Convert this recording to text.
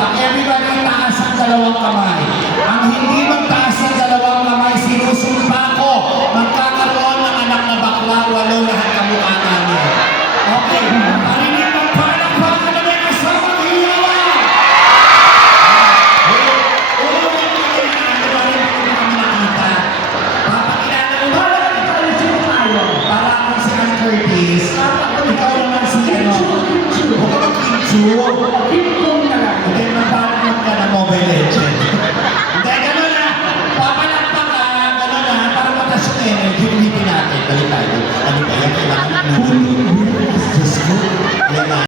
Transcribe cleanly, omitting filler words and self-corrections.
palakpak. Everybody, taas ang dalawang kamay. Ang hindi magtaas ng dalawang kamay, sinusumpa ko. Magkakaroon ng anak na bakla, walo lahat kamukha namin. Okay, parinig ng palakpakan na may kasamang hiyawa. Ulit kami na ano ba rin kami nakita. Papakilala ko ba? Para akong si Ann Curtis. Ikaw naman si ano. Huwag ka mag-kinchu. Hindi, magpapalag ka na Mobile Legend. Hindi, gano'n na. Papalakpak ka, gano'n na. Para matas yung energy, ulitin natin. Balik tayo. Ano ba yan? Kailangan ng